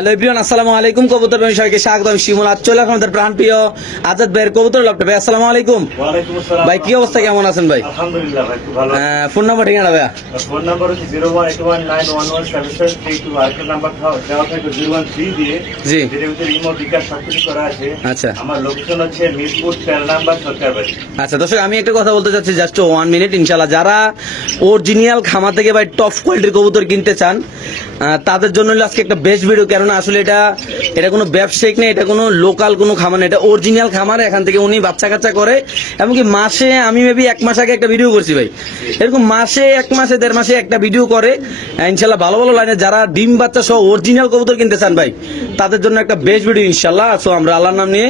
Hello everyone, আসসালামু আলাইকুম। কবুতর প্রেমী সবাইকে স্বাগতম। শিমুল আজ চলে আসলাম আমাদের প্রাণপ্রিয় আজাদ ভাইয়ের কবুতর লফটে। ভাই আসসালামু আলাইকুম। ওয়ালাইকুম আসসালাম। ভাই কি অবস্থা, কেমন আছেন ভাই? আলহামদুলিল্লাহ ভাই, খুব ভালো আছি। ফোন নাম্বার ঠিকানা ভাইয়া? ফোন নাম্বার হচ্ছে 01819117732। আরেকটা নাম্বার দেওয়া থাকে 013 দিয়ে। জি। যেটার ভিতরে ইমো বিকাশ সবকিছু করা আছে। আচ্ছা। আমার লোকেশন হচ্ছে মিরপুর 13 নাম্বার সরকারবাড়ি। আচ্ছা দর্শক, আমি একটা কথা বলতে চাচ্ছি, জাস্ট 1 মিনিট। ইনশাল্লাহ যারা অরিজিনাল খামার থেকে ভাই টপ কোয়ালিটির কবুতর কিনতে চান তাদের জন্য হলো আজকে একটা বেস্ট ভিডিও। কেননা আসলে এটা কোনো ব্যবসায়িক না, এটা কোনো লোকাল কোনো খামার না, এটা অরিজিনাল খামার। এখান থেকে উনি বাচ্চা কাচ্চা করে, এমনকি মাসে আমি মেবি 1 মাস আগে একটা ভিডিও করছি ভাই, এরকম মাসে 1 মাসে 1.5 মাসে একটা ভিডিও করে। ইনশাল্লাহ ভালো ভালো লাইনে যারা ডিম বাচ্চা সহ অরিজিনাল কবুতর কিনতে চান ভাই, তাদের জন্য একটা বেস্ট ভিডিও ইনশাল্লাহ। সো আমরা আল্লাহর নাম নিয়ে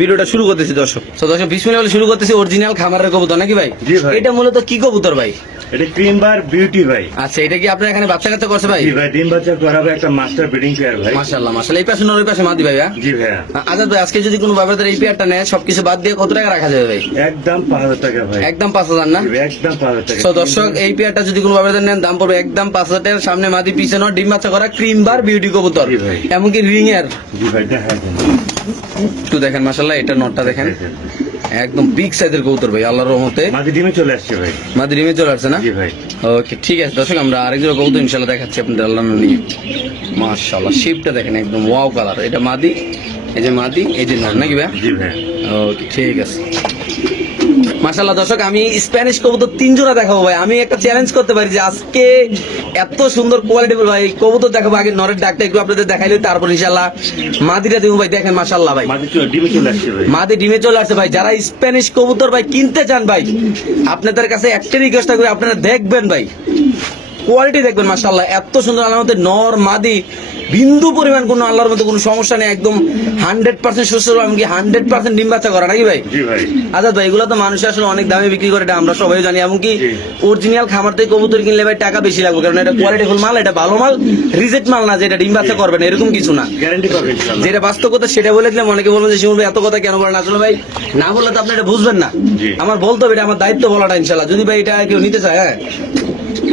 ভিডিওটা শুরু করতেছি দর্শক। তো দর্শক বিসমিল্লাহ বলে শুরু করতেছি। অরিজিনাল খামারের কবুতর নাকি ভাই? জি ভাই। এটা মূলত কি কবুতর ভাই? এটা ক্রিম বার বিউটি ভাই। আচ্ছা, এটা কি আপনার এখানে বাচ্চা কাচ্চা করছে ভাই? জি ভাই, ডিম বাচ্চা করাবে একটা মাস্টার ব্রিডিং পেয়ার ভাই। মাশাআল্লাহ মাশাআল্লাহ। এই পাশে নর, ওই পাশে মাদি ভাই? জি ভাইয়া। আজাদ ভাই, আজকে যদি কোনো ব্যাপারে এই পেয়ারটা নেয় সবকিছু বাদ দিয়ে কত টাকা রাখা যাবে ভাই? একদম 5000 টাকা ভাই। একদম 5000 না? জি ভাই, একদম 5000 টাকা। তো দর্শক, এই পেয়ারটা যদি কোনো ব্যাপারে নেন দাম পড়বে একদম 5000 টাকার। সামনে মাদি, পিছনে নর, ডিম বাচ্চা করা ক্রিম বার বিউটি কবুতর, জি ভাই। এমনকি রিং এর। জি ভাই, দেখা যায়। একটু দেখেন মাশাআল্লাহ, এটা নরটা দেখেন, একদম বিগ সাইজের কবুতর ভাই আল্লাহর রহমতে। মাঝে ডিমে চলে আসছে ভাই। মাদি ডিমে চলে আসছে না? জি ভাই। ওকে ঠিক আছে দর্শক, আমরা আরেকজন কবুতর ইনশাআল্লাহ দেখাচ্ছি আপনাদের আল্লাহর নাম নিয়ে। মাশাআল্লাহ, শেপটা দেখেন একদম ওয়াও কালার। এটা মাদি, এই যে মাদি, এই যে নর নাকি ভাই? জি ভাই। ওকে ঠিক আছে। মাশাআল্লাহ দর্শক, আমি স্প্যানিশ কবুতর 3 জোড়া দেখাবো ভাই। আমি একটা চ্যালেঞ্জ করতে পারি যে আজকে এত সুন্দর কোয়ালিটি ভাই কবুতর দেখাবো। আগে নরের ডাকটা একটু আপনাদের দেখাইলে তারপর ইনশাআল্লাহ মাদিটা দিব ভাই। দেখেন মাশাআল্লাহ ভাই, মাঝে ডিমে চলে আসছে ভাই। মাদি ডিমে চলে আসছে ভাই। যারা স্প্যানিশ কবুতর ভাই কিনতে চান ভাই, আপনাদের কাছে একটা রিকোয়েস্ট থাকবে, আপনারা দেখবেন ভাই, কোয়ালিটি দেখবেন মাশাআল্লাহ। এত সুন্দর আল্লাহর মধ্যে নর মাদি বিন্দু পরিমাণ কোনো আল্লাহর মধ্যে কোনো সমস্যা নেই, একদম 100% সুস্থ, এমনকি 100% ডিম বাচ্চা করা নাকি ভাই? জি ভাই। আজাদ ভাই, এগুলো তো মানুষ আসলে অনেক দামে বিক্রি করে, এটা আমরা সবাই জানি। এমনকি অরিজিনাল খামার থেকে কবুতর কিনলে ভাই টাকা বেশি লাগবে, কারণ এটা কোয়ালিটিফুল মাল, এটা ভালো মাল, রিজেক্ট মাল না যে এটা ডিম বাচ্চা করবে না, এরকম কিছু না। গ্যারান্টি পাবেন ইনশাআল্লাহ। যেটা বাস্তব কথা সেটা বলে দিলাম। অনেকে বলবেন যে শিমুল ভাই এত কথা কেন বলেন? আসলে ভাই না বললে তো আপনি এটা বুঝবেন না। জি। আমার বলতে হবে, এটা আমার দায়িত্ব বলাটা ইনশাআল্লাহ। যদি ভাই এটা কেউ নিতে চায়, হ্যাঁ,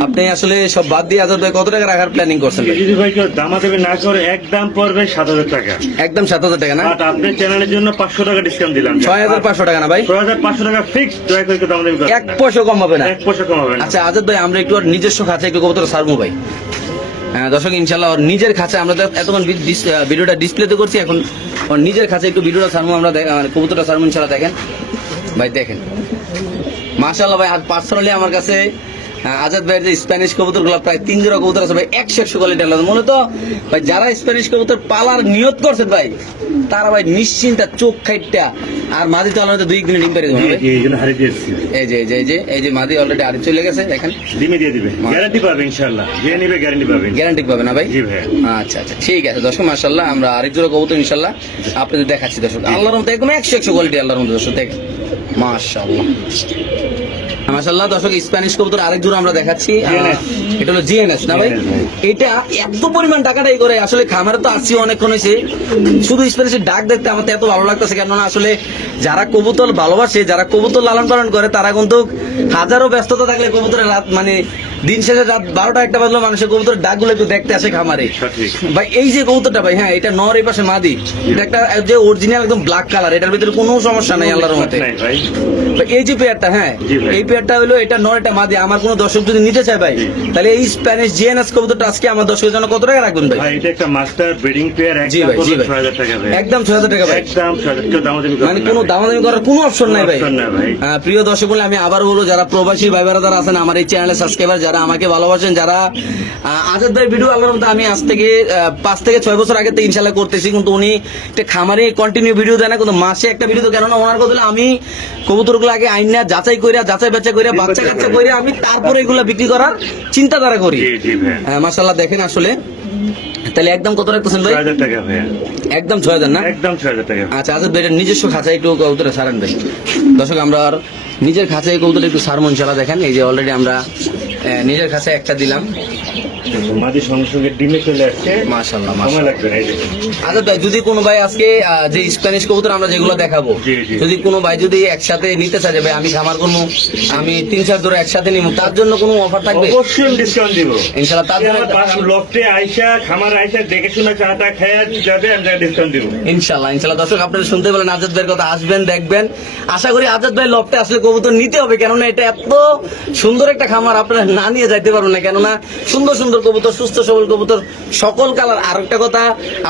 আপনি আসলে সব বাদ দিয়ে আজাদ ভাই কত টাকা রাখার প্ল্যানিং করছেন ভাই? যদি ভাই কেউ দামাদামি না করে একদম পড়বে 7000 টাকা। একদম 7000 টাকা না? আর আপনার চ্যানেলের জন্য 500 টাকা ডিসকাউন্ট দিলাম। 6500 টাকা না ভাই? 6500 টাকা ফিক্স। দয়া করে কেউ দামাদামি করবেন 1 না। পয়সা কম হবে না? 1 পয়সা কম হবে না। আচ্ছা আজাদ ভাই, আমরা একটু আর নিজস্ব খাঁচা একটু কবুতর ছাড়বো ভাই। দর্শক ইনশাল্লাহ ওর নিজের খাঁচা, আমরা তো এতক্ষণ ভিডিওটা ডিসপ্লেতে করছি, এখন ওর নিজের খাঁচা একটু ভিডিওটা ছাড়বো আমরা, কবুতরটা ছাড়বো ইনশাল্লাহ। দেখেন ভাই, দেখেন মাশাআল্লাহ ভাই। আর পার্সোনালি আমার কাছে আজাদ ভাইয়ের যে স্প্যানিশ কবুতর গুলো প্রায় 3 জোড়া কবুতর আছে ভাই, 100 কোয়ালিটি আলাদা। মূলত ভাই যারা স্প্যানিশ কবুতর পালার নিয়ত করছেন ভাই, তারা ভাই নিশ্চিন্তা চোখ খাইটা আর মাদি তো আলাদা 2 দিনে ডিম পেরে দেবে। এই জন্য হারিয়ে দিয়েছি। এই যে মাদি অলরেডি আড়ি চলে গেছে, দেখেন ডিমে দিয়ে দিবে, গ্যারান্টি পাবে ইনশাআল্লাহ। যে নিবে গ্যারান্টি পাবেন। গ্যারান্টি পাবে না ভাই? জি ভাই। আচ্ছা আচ্ছা ঠিক আছে দর্শক, মাশাআল্লাহ আমরা আরেক জোড়া কবুতর ইনশাআল্লাহ আপনাদের দেখাচ্ছি দর্শক। আল্লাহর রহমতে একদম 100 কোয়ালিটি আল্লাহর রহমতে দর্শক, দেখেন মাশাআল্লাহ মাশাআল্লাহ। দর্শক স্প্যানিশ কবুতর আরেক জোড়া আমরা দেখাচ্ছি, এটা হলো জিএনএস না ভাই? এটা এত পরিমাণ টাকাটাই করে আসলে খামারে তো আসছি অনেকক্ষণ হয়েছে, শুধু স্প্যানিশের ডাক দেখতে আমার তো এত ভালো লাগতেছে। কেননা আসলে যারা কবুতর ভালোবাসে, যারা কবুতর লালন পালন করে, তারা কিন্তু হাজারো ব্যস্ততা থাকলে কবুতরের রাত মানে দিন শেষে রাত 12টা 1টা বাজলো মানুষের কবুতরের ডাকগুলো একটু দেখতে আসে খামারে ভাই। এই যে কবুতরটা ভাই, হ্যাঁ এটা নর, এই পাশে মাদি, এটা একটা যে অরিজিনাল একদম ব্ল্যাক কালার, এটার ভিতরে কোনো সমস্যা নাই আল্লাহর রহমতে। এই যে পেয়ারটা, হ্যাঁ এই পেয়ারটা হলো এটা নর, এটা মাদি। আমার কোনো দর্শক যদি নিতে চায় ভাই, তাহলে এই স্প্যানিশ জিএনএস কবুতরটা আজকে আমার দর্শকের জন্য কত টাকা রাখবেন ভাই? ভাই এটা একটা মাস্টার ব্রিডিং পেয়ার, জি ভাই, জি ভাই, 6000 টাকা ভাই। একদম 6000 টাকা ভাই, একদম 6000। কেউ দামাদামি করবে না, মানে কোনো দামাদামি করার কোনো অপশন নাই ভাই। প্রিয় দর্শক বলে আমি আবার বলবো, যারা প্রবাসী ভাই যারা আছেন আমার এই চ্যানেলের সাবস্ক্রাইবার, যারা আমাকে ভালোবাসেন, যারা আজাদ ভাই ভিডিও আল্লাহর মধ্যে আমি আজ থেকে 5 থেকে 6 বছর আগে থেকে ইনশাআল্লাহ করতেছি, কিন্তু উনি একটা খামারে কন্টিনিউ ভিডিও দেয় না, কিন্তু মাসে একটা ভিডিও। কেননা ওনার কথা হলো আমি কবুতরগুলো আগে আইনা যাচাই বাচ্চা করে বাচ্চা কাচ্চা করে আমি তারপরে এগুলো বিক্রি করার চিন্তাধারা করি। মাশাআল্লাহ দেখেন আসলে। তাহলে একদম কত রাখতেছেন ভাই? 6000 টাকা ভাই। একদম 6000 না? একদম 6000 টাকা। আচ্ছা আজাদ ভাই নিজস্ব খাঁচায় একটু কবুতরে ছাড়েন ভাই। দর্শক আমরা আর নিজের খাঁচায় কবুতরে একটু ছাড়বো ইনশাআল্লাহ। দেখেন এই যে অলরেডি আমরা নিজের খাঁচায় একটা দিলাম, মাঝে সঙ্গে সঙ্গে ডিমে চলে আসছে, মাশাআল্লাহ সময় মাশাআল্লাহ। লাগবে না এই দেখুন। আচ্ছা ভাই, যদি কোনো ভাই আজকে যে স্প্যানিশ কবুতর আমরা যেগুলো দেখাবো, জি, জি। যদি কোনো ভাই যদি একসাথে নিতে চায় যে ভাই আমি খামার করবো, আমি 3-4 জোড়া একসাথে নিব, তার জন্য কোনো অফার থাকবে? অবশ্যই আমি ডিসকাউন্ট দিব। ইনশাআল্লাহ তার জন্য লফটে আইসা খামার আইসা দেখে শুনে চাটা খেয়ে যাবে, আমি ডিসকাউন্ট দিব। ইনশাআল্লাহ ইনশাআল্লাহ। দর্শক আপনারা শুনতে পেলেন আজাদ ভাইয়ের কথা, আসবেন দেখবেন। আশা করি আজাদ ভাই লফটে আসলে কবুতর নিতে হবে, কেননা এটা এত সুন্দর একটা খামার, আপনারা না নিয়ে যাইতে পারবেন না, কেননা সুন্দর সুন্দর কবুতর, সুস্থ সবল কবুতর, সকল কালার। আর একটা কথা,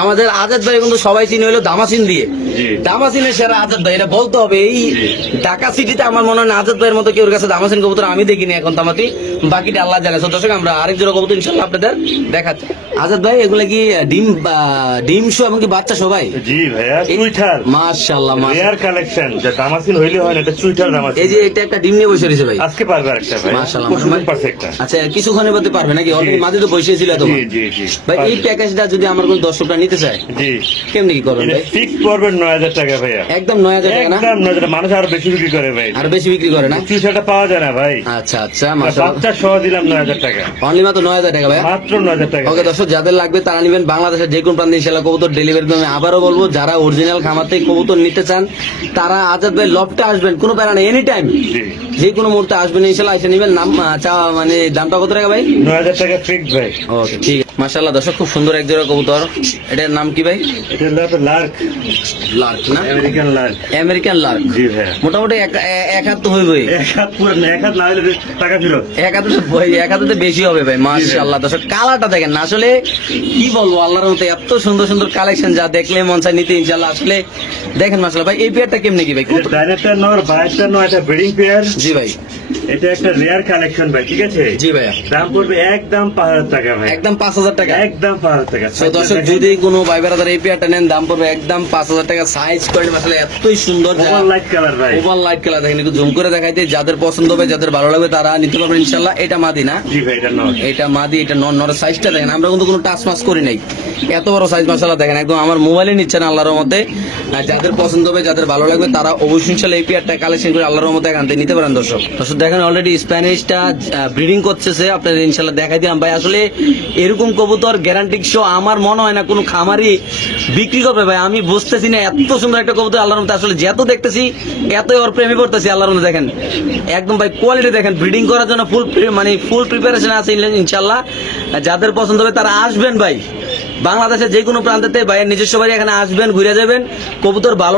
আমাদের আজাদ ভাই কিন্তু সবাই চিনি হলো দামাসিন দিয়ে। জি। দামাসিনের সেরা আজাদ ভাই, এটা বলতে হবে। এই জি। ঢাকা সিটিতে আমার মনে হয় না আজাদ ভাইয়ের মতো কেউ কাছে দামাসিন কবুতর আমি দেখিনি এখন তামাতি, বাকিটা আল্লাহ জানে। তো দর্শক আমরা আরেক জোড়া কবুতর ইনশাআল্লাহ আপনাদের দেখাচ্ছি। আজাদ ভাই এগুলা কি ডিম শো এমনকি বাচ্চা সবাই? জি ভাইয়া, চুইঠাল মাশাআল্লাহ মাশাআল্লাহ। রেয়ার কালেকশন, যা দামাসিন হইলে হয় না, এটা চুইঠাল দামাসিন। এই যে এটা একটা ডিম নিয়ে বসে রয়েছে ভাই, আজকে পারবে আরেকটা ভাই, মাশাআল্লাহ পরশুদিন পারছে একটা। আচ্ছা কিছুক্ষণের মধ্যে পারবে নাকি? অলরেডি জি। মাঝে তো বসে ছিল এত জি জি জি ভাই। এই পারবে। প্যাকেজটা যদি আমার কোনো দর্শকরা নিতে চায়, জি, কেমনি কি করবেন এটা ভাই? ফিক্স পড়বে 9,000 টাকা ভাইয়া, একদম 9,000 টাকা না? একদম 9,000। মানুষ আরো বেশি বিক্রি করে ভাই, আর বেশি বিক্রি করে না? চুইঠালটা পাওয়া যায় না ভাই। আচ্ছা আচ্ছা মাশাআল্লাহ। বাচ্চা সহ দিলাম 9,000 টাকা, অনলি মাত্র 9,000 টাকা ভাই। মাত্র 9,000 টাকা। ওকে দর্শক, যাদের লাগবে তারা নিবেন। বাংলাদেশের যে কোনো প্রান্তে ইনশাআল্লাহ কবুতর ডেলিভারি দেবেন। আবারও বলবো, যারা অরিজিনাল খামার থেকে কবুতর নিতে চান তারা আজাদ ভাই লফটে আসবেন, কোনো প্যারা নেই, এনি টাইম জি, যে কোনো মুহূর্তে আসবেন ইনশাআল্লাহ, এসে নিবেন। নাম মানে দামটা কত টাকা ভাই? 9,000 টাকা ফিক্স ভাই। ওকে ঠিক আছে। মাশাআল্লাহ দর্শক, খুব সুন্দর এক জোড়া কবুতর। এটার নাম কি ভাই? এটা হলো আপনার লার্ক, লার্ক না? American lark. American lark. জি ভাইয়া, মোটামুটি এক হাত তো হইবই। এক হাত পুরো না, এক হাত না হলে টাকা ফেরত। এক হাতে বেশি হবে ভাই। মাশাআল্লাহ দর্শক, কালারটা দেখেন না, আসলে কি বলবো, আল্লাহর মতো এত সুন্দর সুন্দর কালেকশন, যা দেখলে মন চায় নিতে ইনশাআল্লাহ। আসলে দেখেন মাশাআল্লাহ ভাই, এই পেয়ারটা কেমনে কি ভাই? এটা ডাইরেক্টর নর, বাইরের নর, এটা ব্রিডিং পেয়ার। জি ভাই। এটা একটা রেয়ার কালেকশন ভাই, ঠিক আছে? জি ভাইয়া। দাম পড়বে একদম 5,000 টাকা ভাই, একদম 5,000 টাকা। একদম 5,000 টাকা। তো দর্শক, যদি কোনো ভাই বেড়াদার এই পেয়ারটা নেন, দাম পড়বে একদম 5,000 টাকা। সাইজ কোয়ালিটি আসলে এতই সুন্দর, ওভার লাইট কালার ভাই। Over light colour. দেখেন একটু জুম করে দেখাইতে, যাদের পছন্দ হবে, যাদের ভালো লাগবে তারা নিতে পারবেন ইনশাআল্লাহ। এটা মাদি না? জি ভাই, এটা নর। এটা মাদি, এটা নর সাইজটা দেখেন, আমরা কিন্তু কোনো টাচ মাছ করি নাই, এত বড় সাইজ মাশাআল্লাহ। দেখেন একদম আমার মোবাইলে নিচ্ছেন আল্লাহর রহমতে। আর যাদের পছন্দ হবে, যাদের ভালো লাগবে তারা অবশ্যই ইনশাআল্লাহ এই পেয়ারটা কালেকশন করে আল্লাহর রহমতে এখান থেকে নিতে পারেন। দর্শক দেখেন অলরেডি স্প্যানিশটা ব্রিডিং করতেছে, আপনাদের ইনশাআল্লাহ দেখাই দিলাম ভাই। আসলে এরকম কবুতর গ্যারান্টি শো আমার মনে হয় না কোনো খামারি বিক্রি করবে ভাই, আমি বুঝতেছি না। এত সুন্দর একটা কবুতর আল্লাহর রহমতে, আসলে যত দেখতেছি এতই ওর প্রেমে পড়তেছি আল্লাহর রহমতে। দেখেন একদম ভাই কোয়ালিটি দেখেন, ব্রিডিং করার জন্য ফুল প্রিপারেশন আছে ইনশাআল্লাহ। যাদের পছন্দ হবে তারা আসবেন ভাই, বাংলাদেশের যে কোনো প্রান্তে ভাইয়ের নিজস্ব বাড়ি, এখানে আসবেন, ঘুরে যাবেন, কবুতর ভালো লাগে।